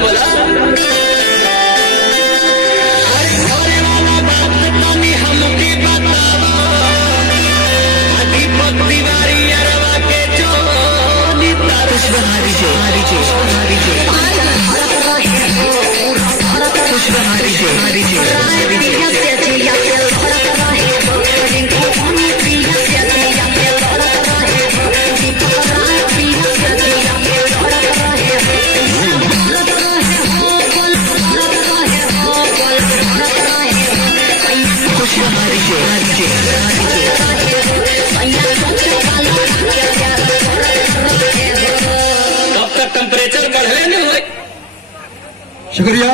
बोला अरे घरे वाला बात तनी हमके बतावा दीपक तिवारी अरवा के जो पुष्पहारी जो हरी जो पुष्पहारी जो हरी जो टेम्परेचर बढ़ले नहीं हो। शुक्रिया।